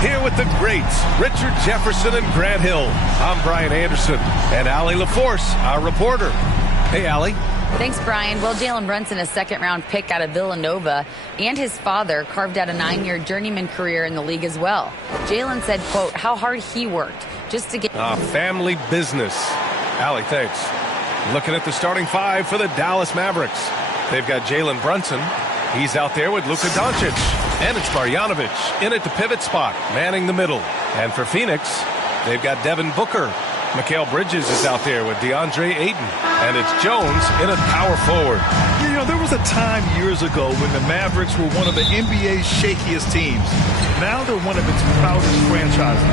Here with the greats, Richard Jefferson and Grant Hill. I'm Brian Anderson, and Allie LaForce, our reporter. Hey, Allie. Thanks, Brian. Well, Jalen Brunson, a second-round pick out of Villanova, and his father carved out a 9-year journeyman career in the league as well. Jalen said, quote, how hard he worked just to get... Family business. Allie, thanks. Looking at the starting five for the Dallas Mavericks. They've got Jalen Brunson. He's out there with Luka Doncic. And it's Marjanovic in at the pivot spot, manning the middle. And for Phoenix, they've got Devin Booker. Mikal Bridges is out there with DeAndre Ayton. And it's Jones in at power forward. You know, there was a time years ago when the Mavericks were one of the NBA's shakiest teams. Now they're one of its proudest franchises.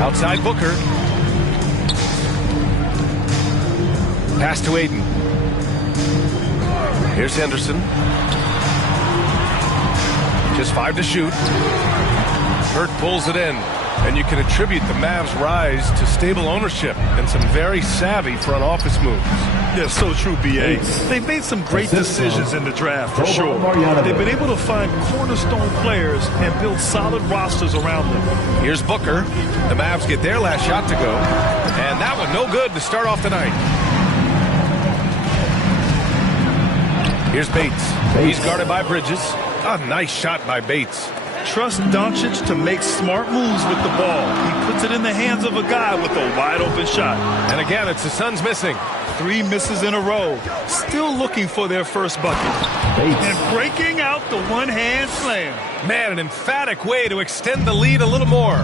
Outside Booker. Pass to Ayton. Here's Henderson. Just 5 to shoot. Hurt pulls it in. And you can attribute the Mavs' rise to stable ownership and some very savvy front office moves. Yeah, so true, B.A. They've made some great decisions in the draft, for sure. They've been able to find cornerstone players and build solid rosters around them. Here's Booker. The Mavs get their last shot to go. And that one no good to start off the night. Here's Bates. He's guarded by Bridges. A nice shot by Bates. Trust Doncic to make smart moves with the ball. He puts it in the hands of a guy with a wide-open shot. And again, it's the Suns missing. 3 misses in a row. Still looking for their first bucket. And breaking out the one-hand slam. Man, an emphatic way to extend the lead a little more.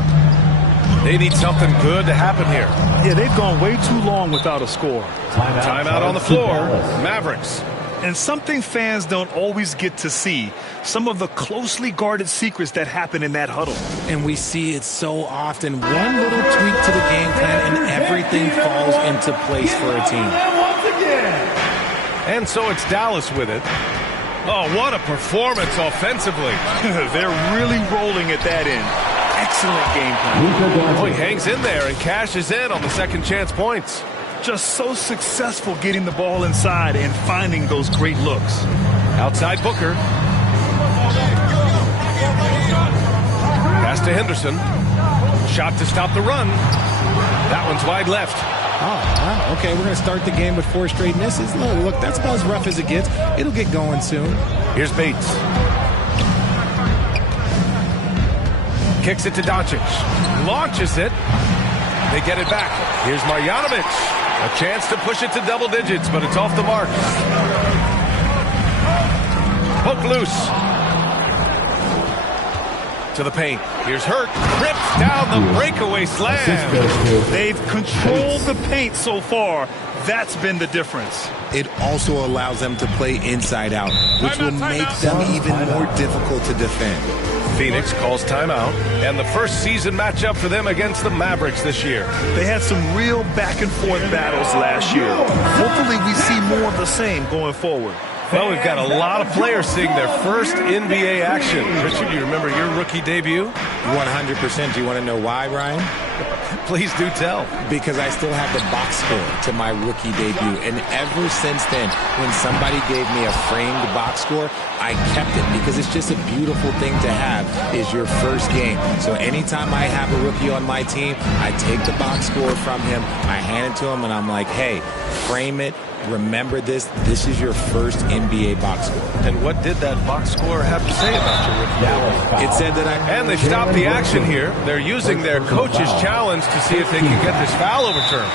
They need something good to happen here. Yeah, they've gone way too long without a score. Timeout on the floor. Mavericks. And something fans don't always get to see, some of the closely guarded secrets that happen in that huddle. And we see it so often. One little tweak to the game plan and everything falls into place for a team. And so it's Dallas with it. Oh, what a performance offensively. They're really rolling at that end. Excellent game plan. Oh, he hangs in there and cashes in on the second chance points. Just so successful getting the ball inside and finding those great looks. Outside Booker. Pass to Henderson. Shot to stop the run. That one's wide left. Oh, wow. Okay, we're going to start the game with 4 straight misses. Look, that's about as rough as it gets. It'll get going soon. Here's Bates. Kicks it to Doncic. Launches it. They get it back. Here's Marjanovic. A chance to push it to double digits, but it's off the mark. Poke loose. To the paint. Here's Hurt. Rips down the breakaway slam. They've controlled the paint so far. That's been the difference. It also allows them to play inside out, which will make them even more difficult to defend. Phoenix calls timeout, and the first season matchup for them against the Mavericks this year. They had some real back-and-forth battles last year. Hopefully we see more of the same going forward. Well, we've got a lot of players seeing their first NBA action. Richard, do you remember your rookie debut? 100%. Do you want to know why, Ryan? Please do tell. Because I still have the box score to my rookie debut. And ever since then, when somebody gave me a framed box score, I kept it because it's just a beautiful thing to have is your first game. So anytime I have a rookie on my team, I take the box score from him, I hand it to him, and I'm like, hey, frame it. Remember this. This is your first NBA box score. And what did that box score have to say about your rookie? It said that And they stopped the action here. They're using their coach's challenge to see if they can get this foul overturned.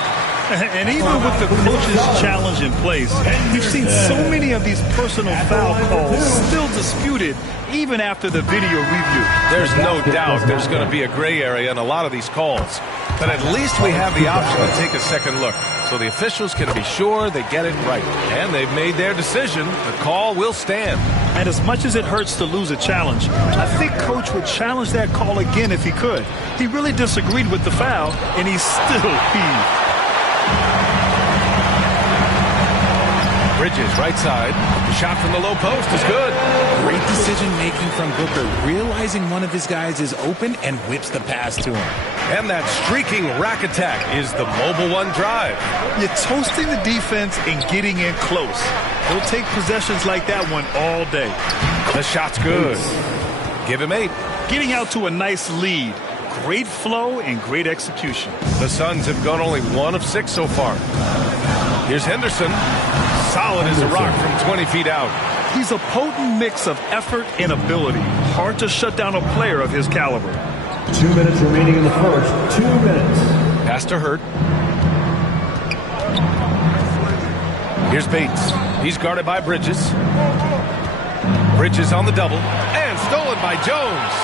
And even with the coach's challenge in place, we've seen so many of these personal foul calls still disputed even after the video review. There's no doubt there's going to be a gray area in a lot of these calls. But at least we have the option to take a second look. So the officials can be sure they get it right. And they've made their decision. The call will stand. And as much as it hurts to lose a challenge, I think Coach would challenge that call again if he could. He really disagreed with the foul, and he still heaved. Bridges, right side. The shot from the low post is good. Great decision-making from Booker, realizing one of his guys is open and whips the pass to him. And that streaking rack attack is the mobile one drive. You're toasting the defense and getting in close. He'll take possessions like that one all day. The shot's good. Give him 8. Getting out to a nice lead. Great flow and great execution. The Suns have gone only 1 of 6 so far. Here's Henderson. Solid as a rock from 20 feet out. He's a potent mix of effort and ability. Hard to shut down a player of his caliber. 2 minutes remaining in the first. 2 minutes. Pass to Hurt. Here's Bates. He's guarded by Bridges. Bridges on the double. And stolen by Jones.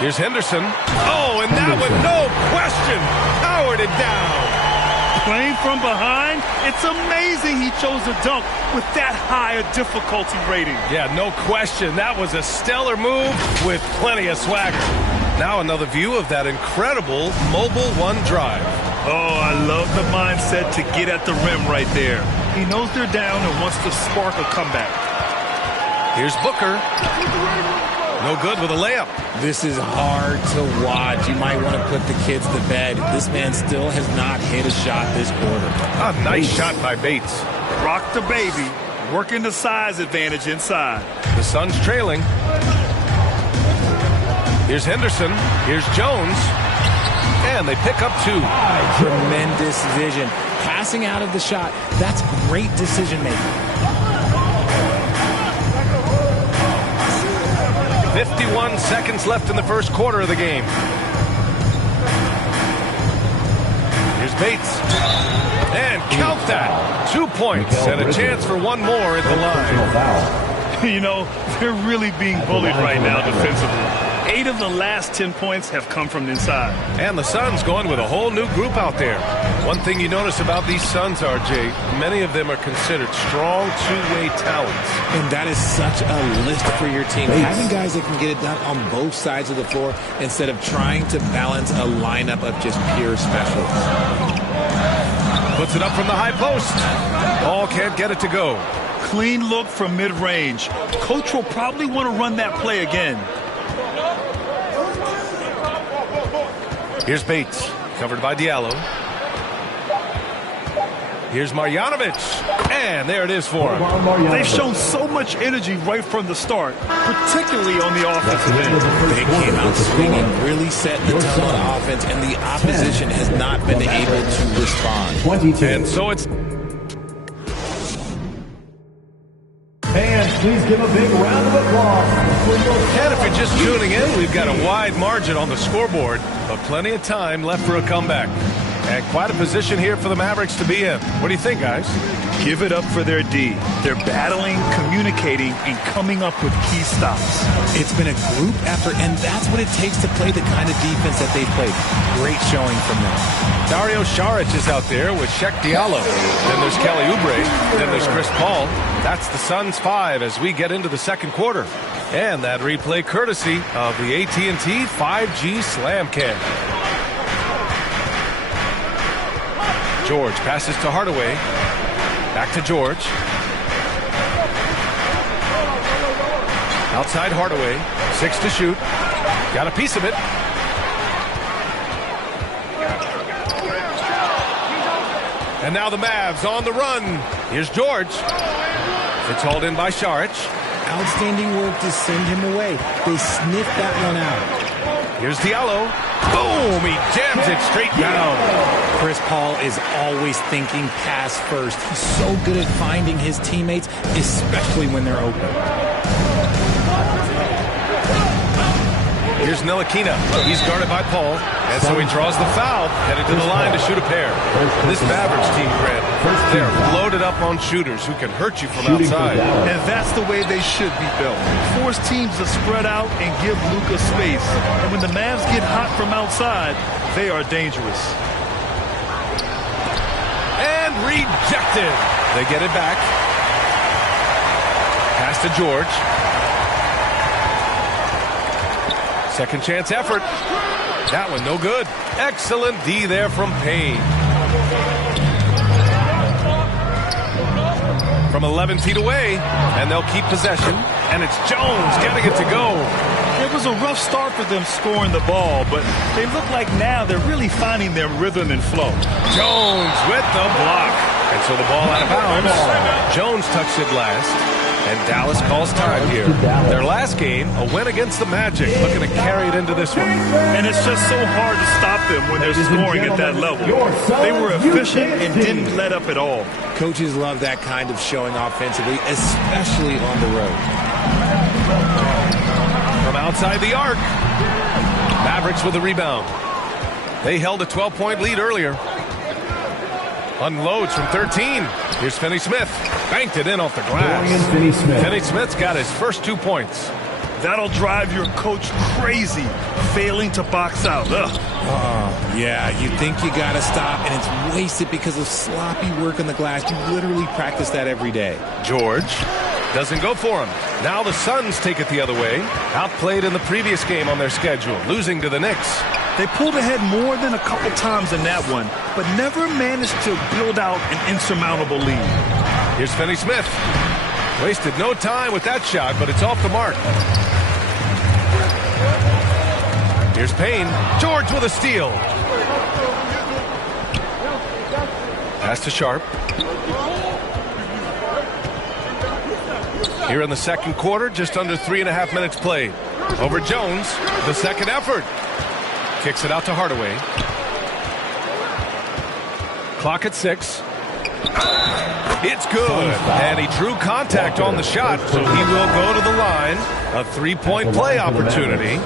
Here's Henderson. Oh, and that one, no question, powered it down. Playing from behind, it's amazing he chose a dunk with that high a difficulty rating. Yeah, no question. That was a stellar move with plenty of swagger. Now another view of that incredible mobile one drive. Oh, I love the mindset to get at the rim right there. He knows they're down and wants to spark a comeback. Here's Booker. No good with a layup. This is hard to watch. You might want to put the kids to bed. This man still has not hit a shot this quarter. A nice shot by Bates. Rock the baby. Working the size advantage inside. The Suns trailing. Here's Henderson. Here's Jones. And they pick up 2. Tremendous vision. Passing out of the shot. That's great decision making. 51 seconds left in the first quarter of the game. Here's Bates. And count that. 2 points and a chance for one more at the line. You know, they're really being bullied right now defensively. 8 of the last 10 points have come from inside. And the Suns going with a whole new group out there. One thing you notice about these Suns, RJ, many of them are considered strong two-way talents. And that is such a lift for your team. Having guys that can get it done on both sides of the floor instead of trying to balance a lineup of just pure specialists. Puts it up from the high post. Ball can't get it to go. Clean look from mid-range. Coach will probably want to run that play again. Here's Bates, covered by Diallo. Here's Marjanovic, and there it is for him. They've shown so much energy right from the start, particularly on the offensive end. They came out swinging, really set the tone on offense, and the opposition has not been able to respond. 22. And so it's... And please give a big round of applause. And if you're just tuning in, we've got a wide margin on the scoreboard, but plenty of time left for a comeback. And quite a position here for the Mavericks to be in. What do you think, guys? Give it up for their D. They're battling, communicating, and coming up with key stops. It's been a group effort, and that's what it takes to play the kind of defense that they played. Great showing from them. Dario Saric is out there with Sheck Diallo. Then there's Kelly Oubre. Then there's Chris Paul. That's the Suns 5 as we get into the second quarter. And that replay courtesy of the AT&T 5G Slam Cam. George passes to Hardaway. Back to George. Outside Hardaway. 6 to shoot. Got a piece of it. And now the Mavs on the run. Here's George. It's hauled in by Saric. Outstanding work to send him away. They sniffed that one out. Here's Diallo. Boom! He jams it straight down. Chris Paul is always thinking pass first. He's so good at finding his teammates, especially when they're open. Here's Ntilikina. He's guarded by Paul. And so he draws the foul, headed to the line to shoot a pair. This Mavericks team, Grant, they're loaded up on shooters who can hurt you from outside. And that's the way they should be built. Force teams to spread out and give Luka space. And when the Mavs get hot from outside, they are dangerous. And rejected. They get it back. Pass to George. Second chance effort. That one no good. Excellent D there from Payne. From 11 feet away, and they'll keep possession. And it's Jones getting it to go. It was a rough start for them scoring the ball, but they look like now they're really finding their rhythm and flow. Jones with the block. And so the ball out of bounds. Jones touched it last. And Dallas calls time here. Their last game, a win against the Magic, looking to carry it into this one. And it's just so hard to stop them when they're scoring at that level. They were efficient and didn't let up at all. Coaches love that kind of showing offensively, especially on the road. From outside the arc, Mavericks with the rebound. They held a 12-point lead earlier. Unloads from 13. Here's Finney-Smith. Banked it in off the glass. Finney-Smith's got his first 2 points. That'll drive your coach crazy, failing to box out. Yeah, you think you got to stop, and it's wasted because of sloppy work on the glass. You literally practice that every day. George doesn't go for him. Now the Suns take it the other way. Outplayed in the previous game on their schedule, losing to the Knicks. They pulled ahead more than a couple times in that one, but never managed to build out an insurmountable lead. Here's Finney-Smith. Wasted no time with that shot, but it's off the mark. Here's Payne. George with a steal. Pass to Sharp. Here in the second quarter, just under 3.5 minutes played. Over Jones, the second effort. Kicks it out to Hardaway. Clock at 6. It's good. And he drew contact on the shot, so he will go to the line. A 3-point play opportunity.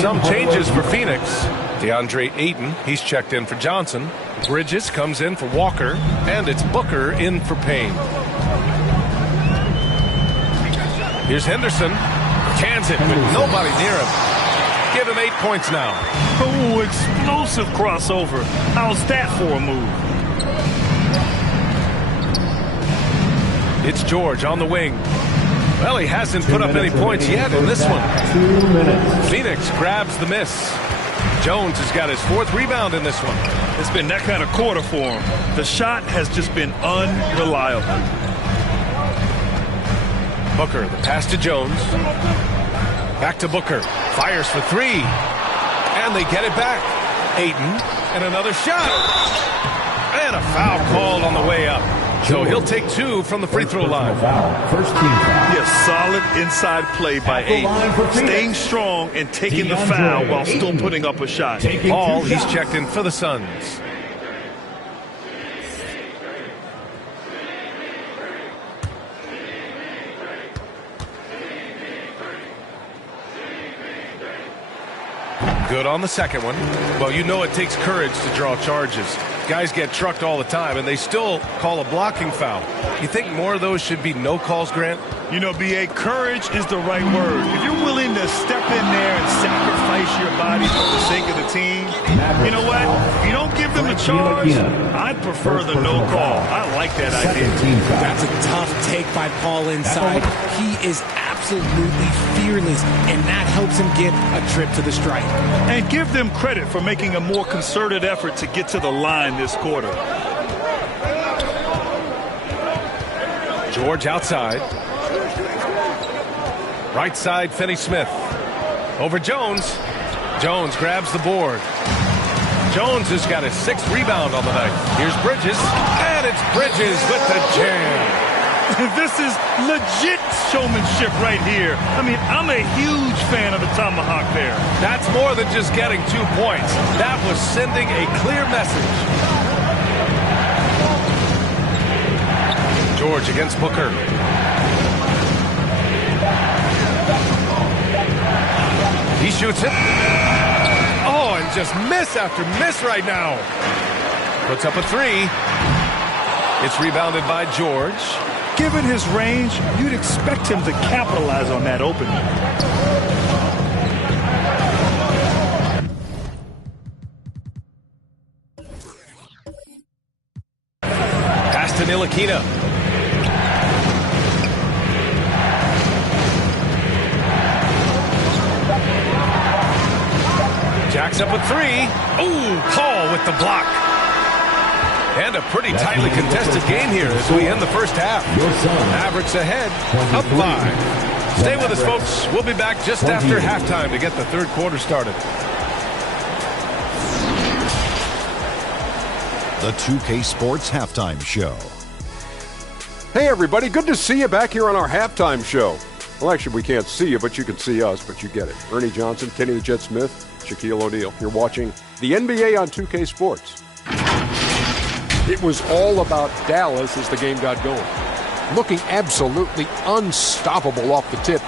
Some changes for Phoenix. DeAndre Ayton, he's checked in for Johnson. Bridges comes in for Walker. And it's Booker in for Payne. Here's Henderson. Cans it with nobody near him. Give him 8 points now. Oh, explosive crossover. How's that for a move? It's George on the wing. Well, he hasn't put up any points yet in this one. 2 minutes. Phoenix grabs the miss. Jones has got his 4th rebound in this one. It's been that kind of quarter for him. The shot has just been unreliable. Booker, the pass to Jones. Back to Booker. Fires for 3. And they get it back. Ayton. And another shot. And a foul called on the way up. So he'll take 2 from the free throw line. First team foul. Yes, solid inside play by Ayton. Staying strong and taking the foul while still putting up a shot. Paul, he's checked in for the Suns. Good on the second one. Well, you know it takes courage to draw charges. Guys get trucked all the time, and they still call a blocking foul. You think more of those should be no calls, Grant? You know, B.A., courage is the right word. If you're willing to step in there and sacrifice your body for the sake of the team, you know what? If you don't give them a charge, I'd prefer the no call. I like that idea. That's a tough take by Paul inside. He is absolutely fearless, and that helps him get a trip to the stripe. And give them credit for making a more concerted effort to get to the line this quarter. George outside. Right side, Finney-Smith. Over Jones. Jones grabs the board. Jones has got his 6th rebound on the night. Here's Bridges. And it's Bridges with the jam. This is legit showmanship right here. I mean, I'm a huge fan of the tomahawk there. That's more than just getting 2 points. That was sending a clear message. George against Booker. He shoots it. Oh, and just miss after miss right now. Puts up a 3. It's rebounded by George. Given his range, you'd expect him to capitalize on that opening. Pass to Ntilikina. Jacks up with 3. Ooh, Paul with the block. And a pretty tightly contested game here as we end the first half. Mavericks ahead, up 5. Stay with us, folks. We'll be back just after halftime to get the third quarter started. The 2K Sports Halftime Show. Hey, everybody. Good to see you back here on our halftime show. Well, actually, we can't see you, but you can see us, but you get it. Ernie Johnson, Kenny the Jet Smith, Shaquille O'Neal. You're watching the NBA on 2K Sports. It was all about Dallas as the game got going. Looking absolutely unstoppable off the tip,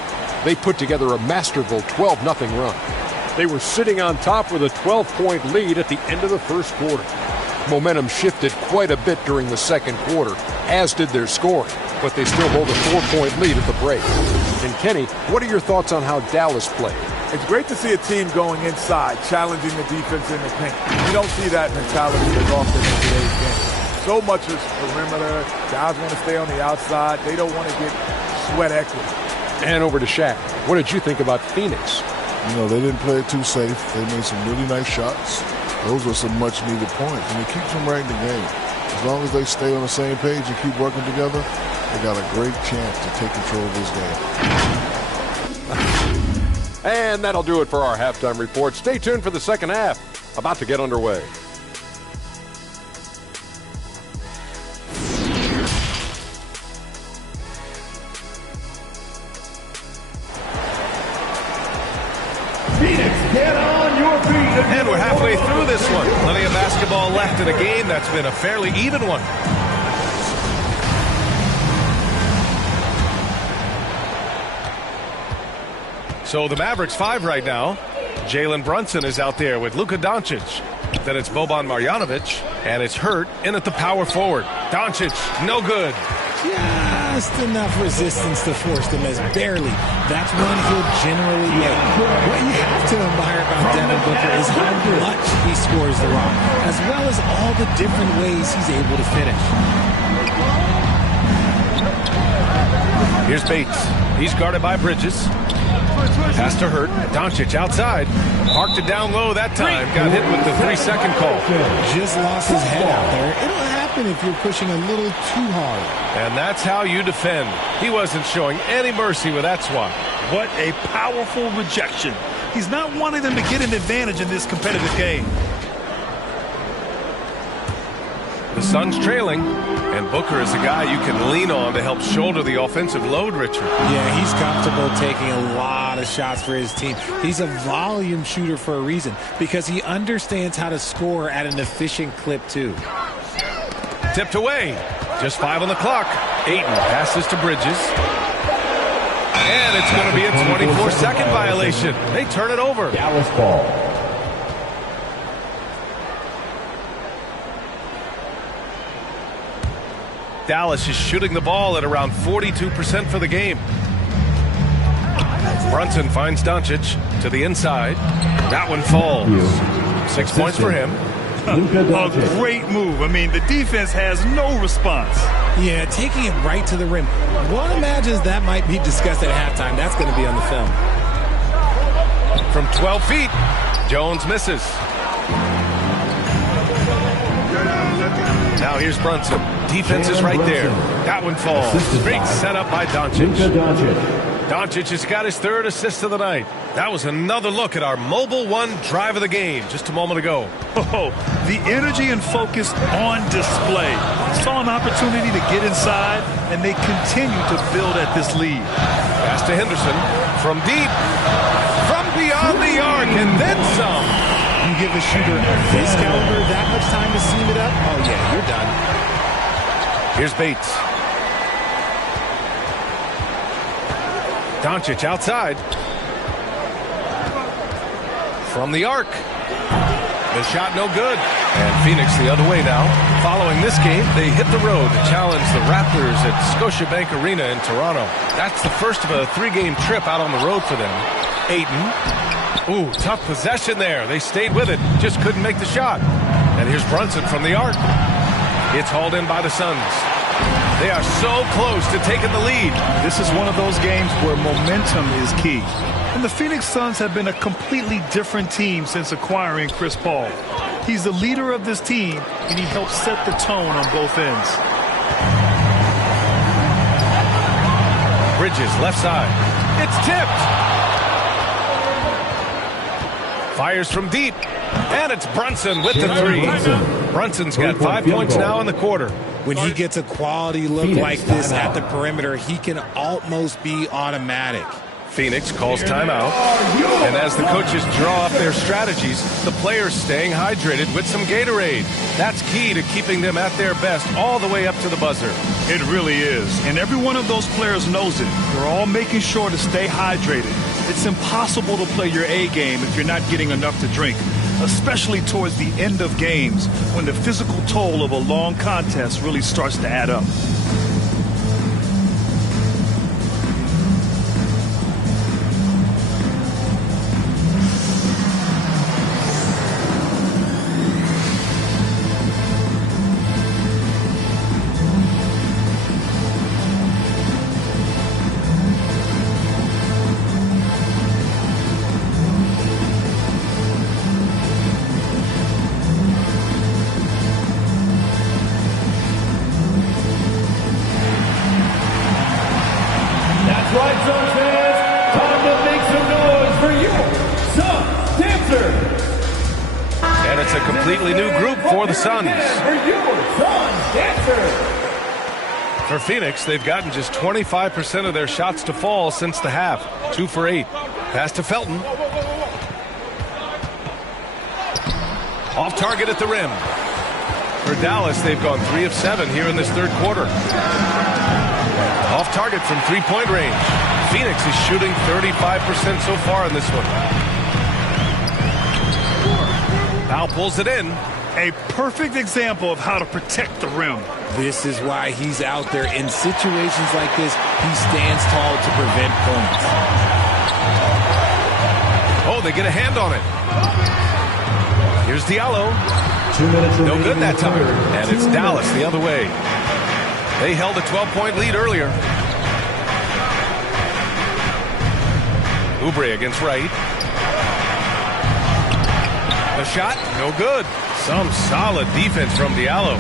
they put together a masterful 12-0 run. They were sitting on top with a 12-point lead at the end of the first quarter. Momentum shifted quite a bit during the second quarter, as did their scoring, but they still hold a 4-point lead at the break. And Kenny, what are your thoughts on how Dallas played? It's great to see a team going inside, challenging the defense in the paint. You don't see that mentality as often in today's game. So much is perimeter. Guys want to stay on the outside. They don't want to get sweat equity. And over to Shaq. What did you think about Phoenix? You know, they didn't play it too safe. They made some really nice shots. Those were some much-needed points, and it keeps them right in the game. As long as they stay on the same page and keep working together, they got a great chance to take control of this game. And that'll do it for our halftime report. Stay tuned for the second half. About to get underway. Phoenix, get on your feet. And we're halfway through this one. Plenty of basketball left in a game that's been a fairly even one. So the Mavericks 5 right now. Jalen Brunson is out there with Luka Doncic. Then it's Boban Marjanovic, and it's Hurt in at the power forward. Doncic, no good. Just enough resistance to force them as barely. That's one he'll generally make. What you have to admire about Devin Booker is how much he scores the rock, as well as all the different ways he's able to finish. Here's Bates. He's guarded by Bridges. Pass to Hurt. Doncic outside. Parked it down low that time. Got hit with the 3-second call. Just lost his head out there. It'll happen if you're pushing a little too hard. And that's how you defend. He wasn't showing any mercy with that swat. What a powerful rejection. He's not wanting them to get an advantage in this competitive game. The Suns trailing, and Booker is a guy you can lean on to help shoulder the offensive load, Richard. Yeah, he's comfortable taking a lot of shots for his team. He's a volume shooter for a reason, because he understands how to score at an efficient clip, too. Tipped away. Just 5 on the clock. Ayton passes to Bridges. And it's going to be a 24-second violation. They turn it over. Dallas ball. Dallas is shooting the ball at around 42% for the game. Brunson finds Doncic to the inside. That one falls. 6 points for him. A great move. I mean, the defense has no response. Yeah, taking it right to the rim. One imagines that might be discussed at halftime. That's going to be on the film. From 12 feet, Jones misses. Now here's Brunson. Defense is right there. That one falls. Great setup by Doncic. Doncic has got his 3rd assist of the night. That was another look at our Mobile One drive of the game just a moment ago. Oh, the energy and focus on display. Saw an opportunity to get inside, and they continue to build at this lead. Pass to Henderson from deep, from beyond the arc, and then some. You give a shooter this caliber that much time to seam it up? Oh, yeah, you're done. Here's Bates. Doncic outside. From the arc. The shot no good. And Phoenix the other way now. Following this game, they hit the road to challenge the Raptors at Scotiabank Arena in Toronto. That's the first of a 3-game trip out on the road for them. Ayton. Ooh, tough possession there. They stayed with it. Just couldn't make the shot. And here's Brunson from the arc. It's hauled in by the Suns. They are so close to taking the lead. This is one of those games where momentum is key. And the Phoenix Suns have been a completely different team since acquiring Chris Paul. He's the leader of this team, and he helps set the tone on both ends. Bridges, left side. It's tipped. Fires from deep. And it's Brunson with the 3. Brunson's got 5 points now in the quarter. When he gets a quality look like this at the perimeter, he can almost be automatic. Phoenix calls timeout. And as the coaches draw up their strategies, the players staying hydrated with some Gatorade. That's key to keeping them at their best all the way up to the buzzer. It really is. And every one of those players knows it. They're all making sure to stay hydrated. It's impossible to play your A game if you're not getting enough to drink, especially towards the end of games when the physical toll of a long contest really starts to add up. For Phoenix, they've gotten just 25% of their shots to fall since the half. 2 for 8. Pass to Felton. Off target at the rim. For Dallas, they've gone 3 of 7 here in this third quarter. Off target from three-point range. Phoenix is shooting 35% so far in this one. Powell pulls it in. A perfect example of how to protect the rim. This is why he's out there. In situations like this, he stands tall to prevent points. Oh, they get a hand on it. Here's Diallo. No good that time. And it's Dallas the other way. They held a 12-point lead earlier. Oubre against Wright. A shot, no good. Some solid defense from Diallo.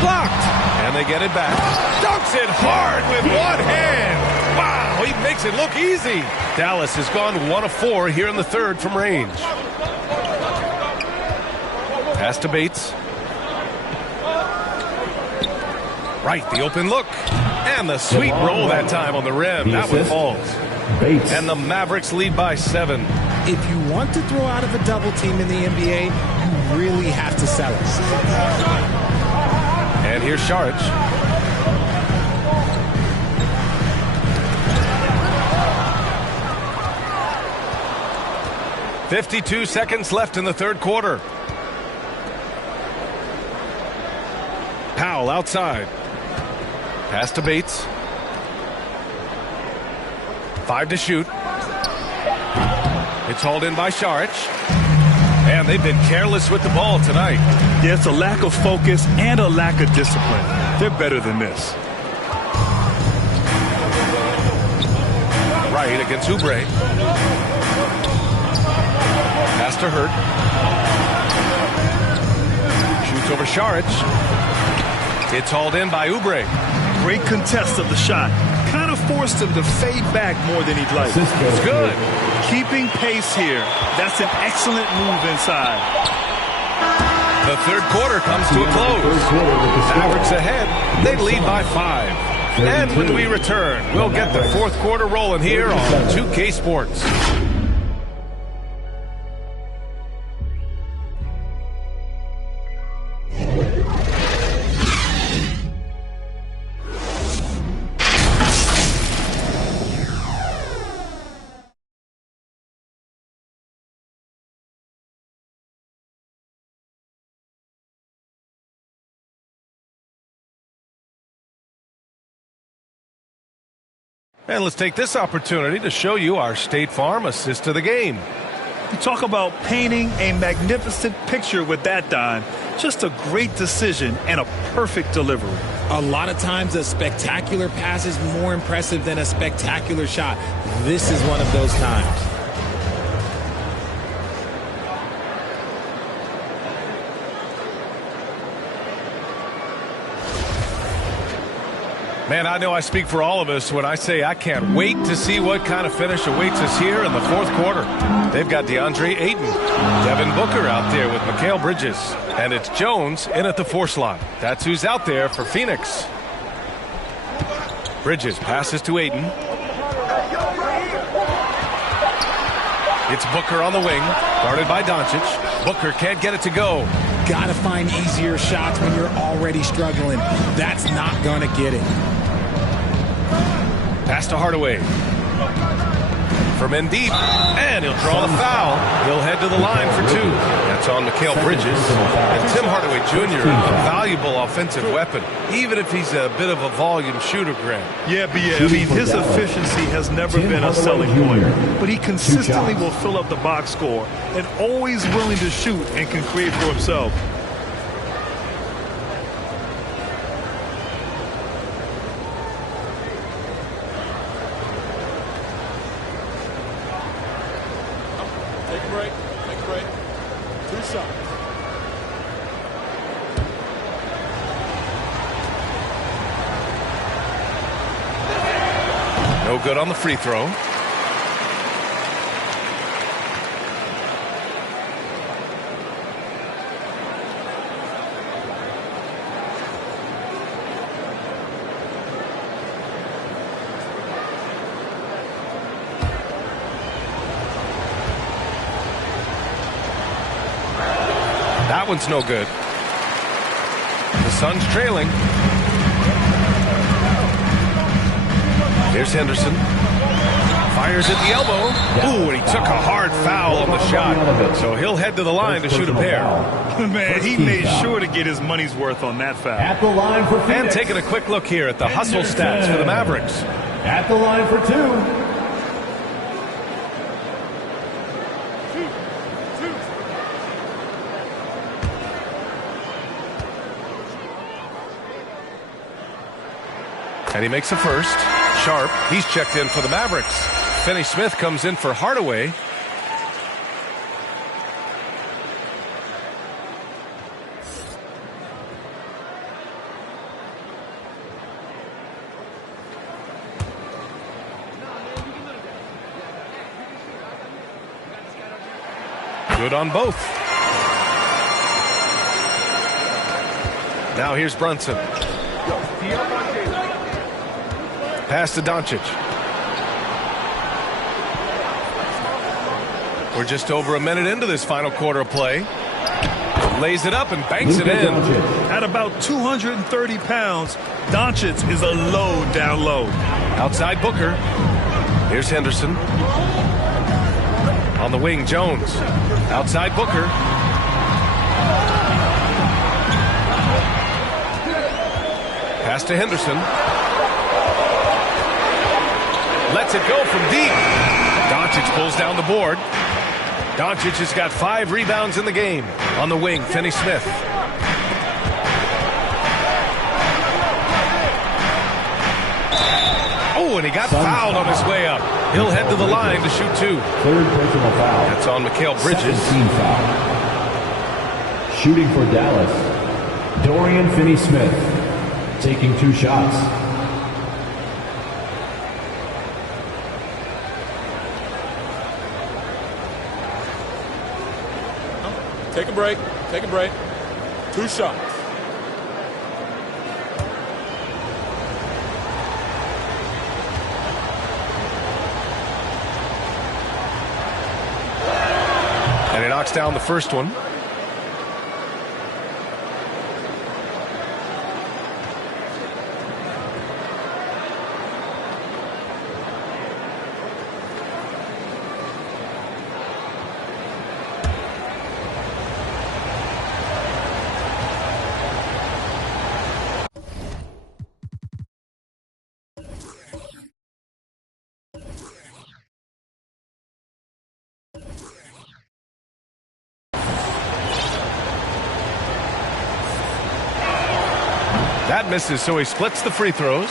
Blocked. And they get it back. Dunks it hard with one hand. Wow, he makes it look easy. Dallas has gone 1 of 4 here in the third from range. Pass to Bates. Right, the open look. And the sweet roll that time on the rim. That one falls. And the Mavericks lead by 7. If you want to throw out of a double team in the NBA, you really have to sell it. And here's Saric. .52 seconds left in the third quarter. Powell outside. Pass to Bates. 5 to shoot. It's hauled in by Saric. And they've been careless with the ball tonight. Yeah, it's a lack of focus and a lack of discipline. They're better than this. Right against Oubre. Pass to Hurt. Shoots over Saric. It's hauled in by Oubre. Great contest of the shot. Kind of forced him to fade back more than he'd like. It's good. Keeping pace here. That's an excellent move inside. The third quarter comes to a close. Mavericks ahead. They lead by 5. And when we return, we'll get the fourth quarter rolling here on 2K Sports. And let's take this opportunity to show you our State Farm assist to the game. You talk about painting a magnificent picture with that, Don. Just a great decision and a perfect delivery. A lot of times a spectacular pass is more impressive than a spectacular shot. This is one of those times. Man, I know I speak for all of us when I say I can't wait to see what kind of finish awaits us here in the fourth quarter. They've got DeAndre Ayton, Devin Booker out there with Mikal Bridges, and it's Jones in at the 4 slot. That's who's out there for Phoenix. Bridges passes to Ayton. It's Booker on the wing, guarded by Doncic. Booker can't get it to go. Gotta find easier shots when you're already struggling. That's not gonna get it. Pass to Hardaway. From in deep, and he'll draw the foul. He'll head to the line for 2. That's on Mikal Bridges. And Tim Hardaway Jr., a valuable offensive weapon, even if he's a bit of a volume shooter, Grant. Yeah, but I mean, his efficiency has never been a selling point, but he consistently will fill up the box score and always willing to shoot and can create for himself. Take a break. 2 shots. No good on the free throw. That one's no good. The Suns trailing. Here's Henderson. Fires at the elbow. Ooh, and he took a hard foul on the shot. So he'll head to the line to shoot a pair. Man, he made sure to get his money's worth on that foul. At the line for Phoenix. And taking a quick look here at the hustle stats for the Mavericks. At the line for 2. And he makes a first. Sharp, he's checked in for the Mavericks. Finney Smith comes in for Hardaway. Good on both. Now here's Brunson. Pass to Doncic. We're just over a minute into this final quarter of play. Lays it up and banks it in. At about 230 pounds, Doncic is a load down low. Outside Booker. Here's Henderson. On the wing, Jones. Outside Booker. Pass to Henderson. Lets it go from deep. Doncic pulls down the board. Doncic has got 5 rebounds in the game. On the wing, Finney Smith. Oh, and he got fouled on his way up. He'll head to the line to shoot 2. 3rd personal foul. That's on Mikal Bridges. 17 foul. Shooting for Dallas, Dorian Finney-Smith, taking 2 shots. Take a break. 2 shots. And he knocks down the first one. That misses, so he splits the free throws.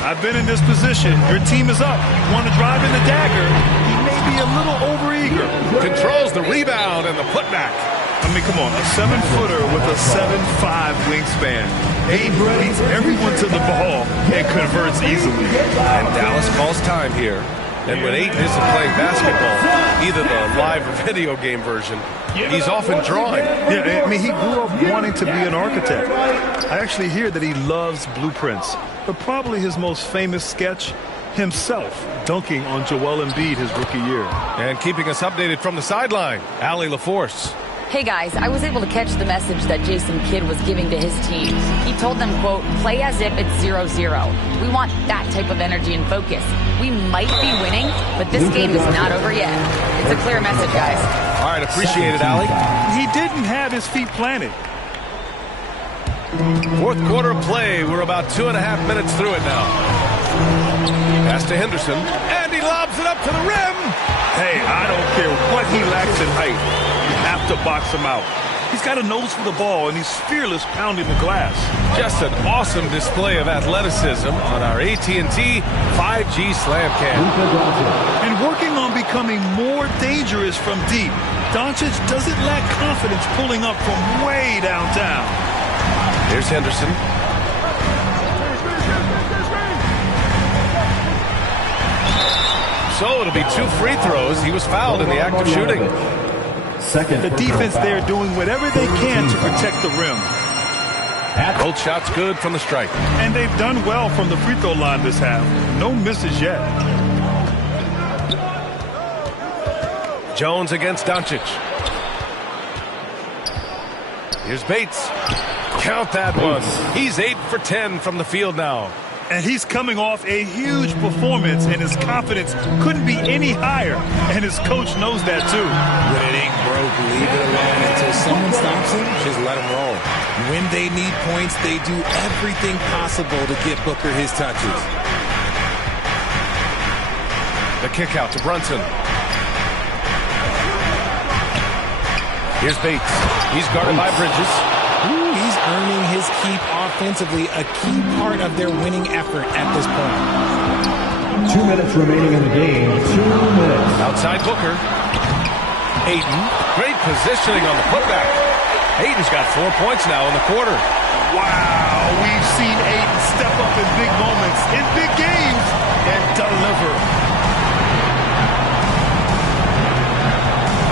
I've been in this position. Your team is up. You want to drive in the dagger. He may be a little overeager. Controls the rebound and the putback. I mean, come on, a 7-footer with a 7'5" wingspan. Ayton beats everyone to the ball and converts easily. And Dallas calls time here. And when Ayton isn't playing basketball, either the live or video game version, he's often drawing. Yeah, I mean, he grew up wanting to be an architect. I actually hear that he loves blueprints. But probably his most famous sketch, himself dunking on Joel Embiid his rookie year. And keeping us updated from the sideline, Allie LaForce. Hey guys, I was able to catch the message that Jason Kidd was giving to his team. He told them, quote, play as if it's 0-0. We want that type of energy and focus. We might be winning, but this game is not over yet. It's a clear message, guys. All right, appreciate it, Allie. He didn't have his feet planted. Fourth quarter of play. We're about 2.5 minutes through it now. Pass to Henderson, and he lobs it up to the rim. Hey, I don't care what he lacks in height. You have to box him out. He's got a nose for the ball, and he's fearless pounding the glass. Just an awesome display of athleticism on our AT&T 5G Slam Cam. And working on becoming more dangerous from deep, Doncic doesn't lack confidence pulling up from way downtown. Here's Henderson. So it'll be 2 free throws. He was fouled in the act of shooting. The defense there doing whatever they can to protect the rim. Both shots good from the stripe. And they've done well from the free throw line this half. No misses yet. Jones against Doncic. Here's Bates. Count that one. He's 8 for 10 from the field now. And he's coming off a huge performance, and his confidence couldn't be any higher. And his coach knows that, too. When it ain't broke, leave it alone until someone stops him. Just let him roll. When they need points, they do everything possible to get Booker his touches. The kick out to Brunson. Here's Bates. He's guarded by Bridges. Ooh, he's earning his keep offensively, a key part of their winning effort at this point. 2 minutes remaining in the game. 2 minutes. Outside Booker. Ayton. Great positioning on the putback. Ayton's got 4 points now in the quarter. Wow, we've seen Ayton step up in big moments, in big games, and deliver.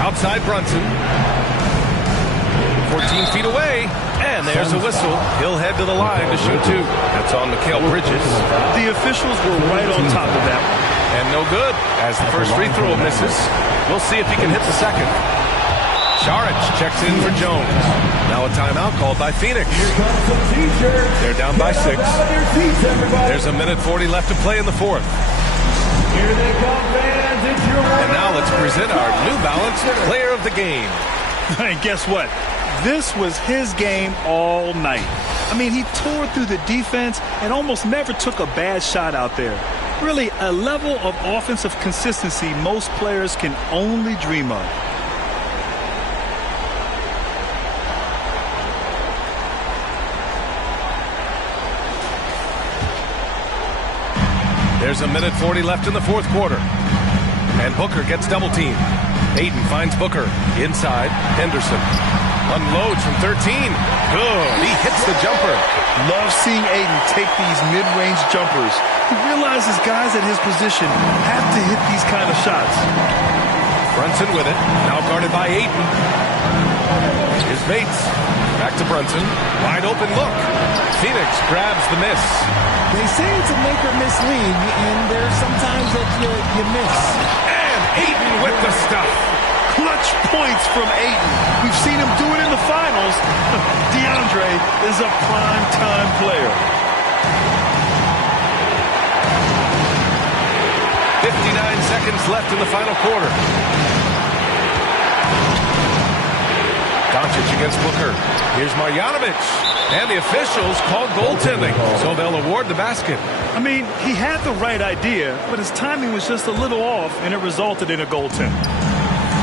Outside Brunson. 14 feet away, and there's a whistle. He'll head to the line to shoot 2. That's on Mikal Bridges. The officials were right on top of that. And no good, as the first free throw misses. We'll see if he can hit the second. Saric checks in for Jones. Now a timeout called by Phoenix. They're down by 6. There's 1:40 left to play in the fourth. And now let's present our New Balance Player of the Game. And guess what? This was his game all night. I mean, he tore through the defense and almost never took a bad shot out there. Really, a level of offensive consistency most players can only dream of. There's 1:40 left in the fourth quarter. And Booker gets double teamed. Ayton finds Booker inside. Henderson unloads from 13. Good. He hits the jumper. Love seeing Ayton take these mid-range jumpers. He realizes guys at his position have to hit these kind of shots. Brunson with it. Now guarded by Ayton. Here's Bates. Back to Brunson. Wide open look. Phoenix grabs the miss. They say it's a make or miss league, and there's sometimes that you miss. And Ayton with the stuff. Clutch points from Ayton. We've seen him do it in the finals. DeAndre is a prime-time player. 59 seconds left in the final quarter. Doncic against Booker. Here's Marjanovic. And the officials called goaltending, so they'll award the basket. I mean, he had the right idea, but his timing was just a little off, and it resulted in a goaltend.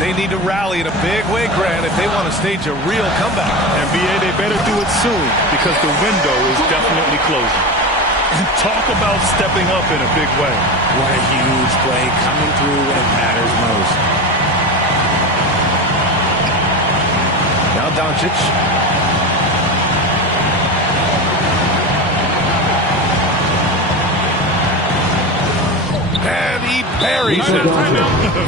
They need to rally in a big way, Grant, if they want to stage a real comeback. NBA, they better do it soon, because the window is definitely closing. And talk about stepping up in a big way. What a huge play, coming through when it matters most. Doncic. And he buries it.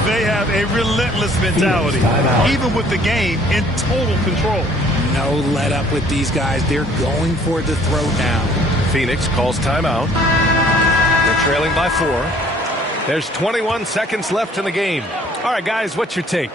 They have a relentless mentality, even with the game in total control. No let up with these guys. They're going for the throw now. Phoenix calls timeout. They're trailing by 4. There's 21 seconds left in the game. All right, guys, what's your take?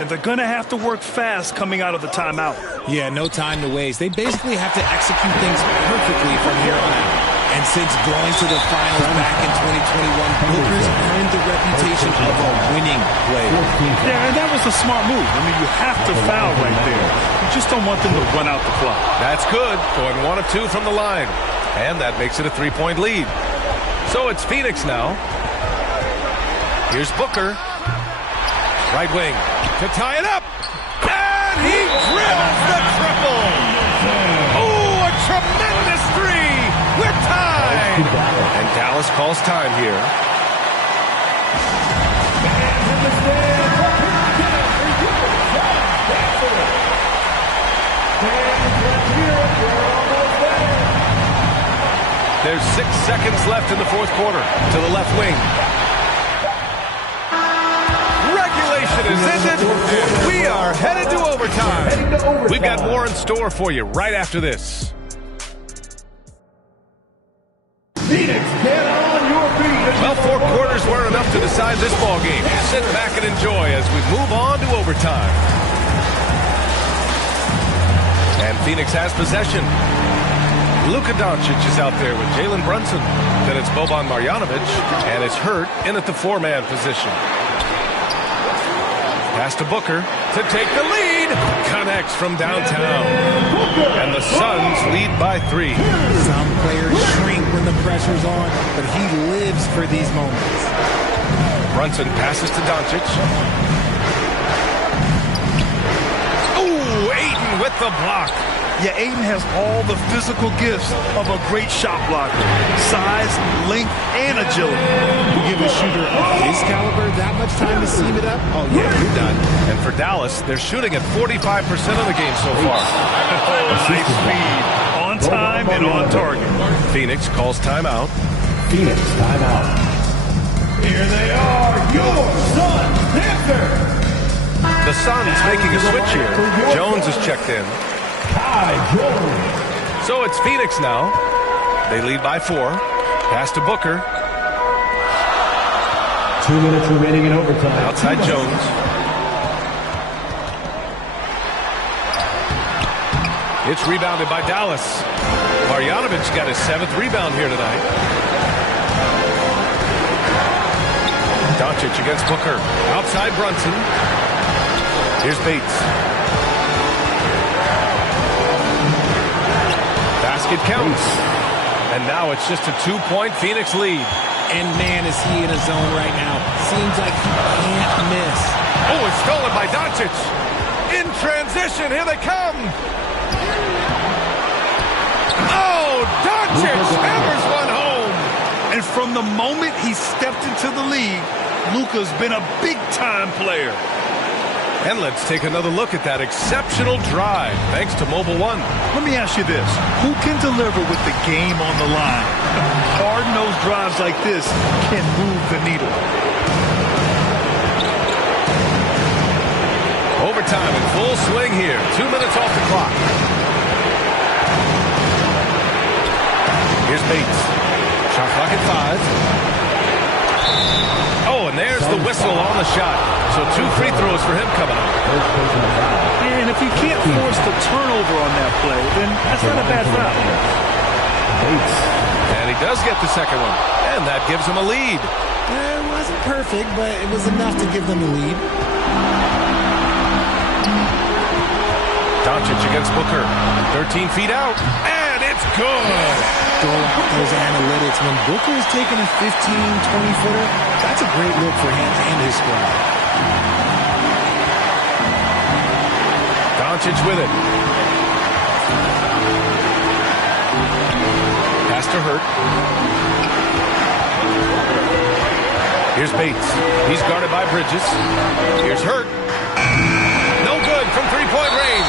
And they're going to have to work fast coming out of the timeout. Yeah, no time to waste. They basically have to execute things perfectly from here on out. And since going to the finals back in 2021, Booker's earned the reputation of a winning player. Yeah, and that was a smart move. I mean, you have to foul right there. You just don't want them to run out the clock. That's good. Going 1 of 2 from the line. And that makes it a 3-point lead. So it's Phoenix now. Here's Booker. Right wing to tie it up. And he drills the triple. Oh, a tremendous three. We're tied. And Dallas calls time here. There's 6 seconds left in the fourth quarter. To the left wing. Regulation is ended. And we are headed to overtime. We've got more in store for you right after this. Phoenix, get on your feet. Well, 4 quarters weren't enough to decide this ball game. Sit back and enjoy as we move on to overtime. And Phoenix has possession. Luka Doncic is out there with Jalen Brunson. Then it's Boban Marjanovic, and it's Hurt in at the 4-man position. Pass to Booker to take the lead. Connects from downtown. And the Suns lead by 3. Some players shrink when the pressure's on, but he lives for these moments. Brunson passes to Doncic. Ooh, Ayton with the block. Yeah, Ayton has all the physical gifts of a great shot blocker. Size, length, and agility. You give a shooter of his caliber that much time to seam it up? Oh, yeah, you're done. And for Dallas, they're shooting at 45% of the game so far. Nice speed. On time and on target. Phoenix calls timeout. Phoenix, timeout. Here they are, your Suns, Panthers. The Suns making a switch here. Jones is checked in. So it's Phoenix now. They lead by 4. Pass to Booker. 2 minutes remaining in overtime. Outside Jones. It's rebounded by Dallas. Marjanovic got his 7th rebound here tonight. Doncic against Booker. Outside Brunson. Here's Bates. Basket counts. And now it's just a 2-point Phoenix lead. And man, is he in a zone right now. Seems like he can't miss. Oh, it's stolen by Doncic. In transition, here they come. Oh, Doncic hammers one home. And from the moment he stepped into the league, Luka's been a big-time player. And let's take another look at that exceptional drive, thanks to Mobile One. Let me ask you this. Who can deliver with the game on the line? Hard-nosed drives like this can move the needle. Overtime in full swing here. 2 minutes off the clock. Here's Bates. Shot clock at 5. Oh, and there's the whistle on the shot. So 2 free throws for him coming up. And if you can't force the turnover on that play, then that's not a bad foul. And he does get the second one. And that gives him a lead. It wasn't perfect, but it was enough to give them the lead. Doncic against Booker. 13 feet out. And it's good. Throw out those analytics. When Booker is taking a 15, 20-footer, that's a great look for him and his squad. Doncic with it. Pass to Hurt. Here's Bates. He's guarded by Bridges. Here's Hurt. No good from 3-point range.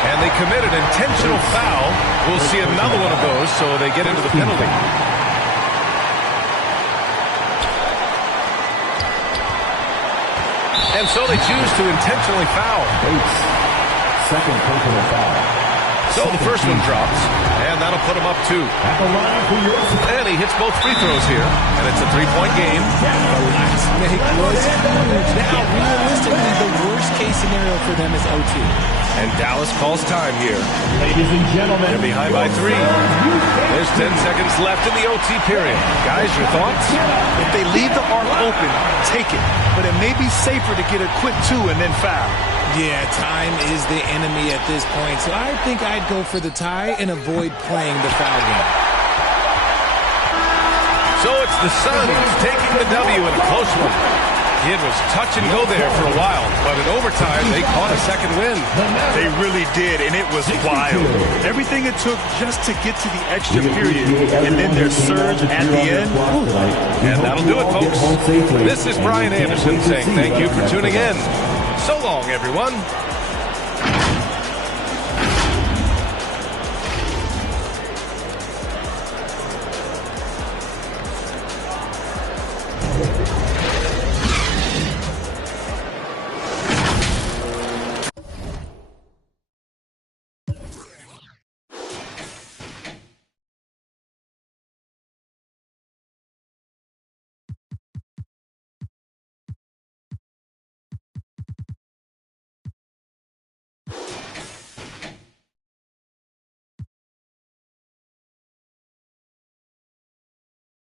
And they commit an intentional foul. We'll see another one of those, so they get into the penalty. And so they choose to intentionally foul. Second personal foul. So the first one drops, and that'll put him up 2. And he hits both free throws here, and it's a 3-point game. The last make was huge. Now, realistically, the worst-case scenario for them is OT. And Dallas calls time here. Ladies and gentlemen, They're behind by 3. There's 10 seconds left in the OT period. Guys, your thoughts? If they leave the arc open, take it. But it may be safer to get a quick 2 and then foul. Yeah, time is the enemy at this point, so I think I'd go for the tie and avoid playing the foul game. So it's the Suns taking the W in a close one. It was touch and go there for a while, but in overtime, they caught a second win. They really did, and it was wild. Everything it took just to get to the extra period, and then their surge at the end. And that'll do it, folks. This is Brian Anderson saying thank you for tuning in. So long, everyone.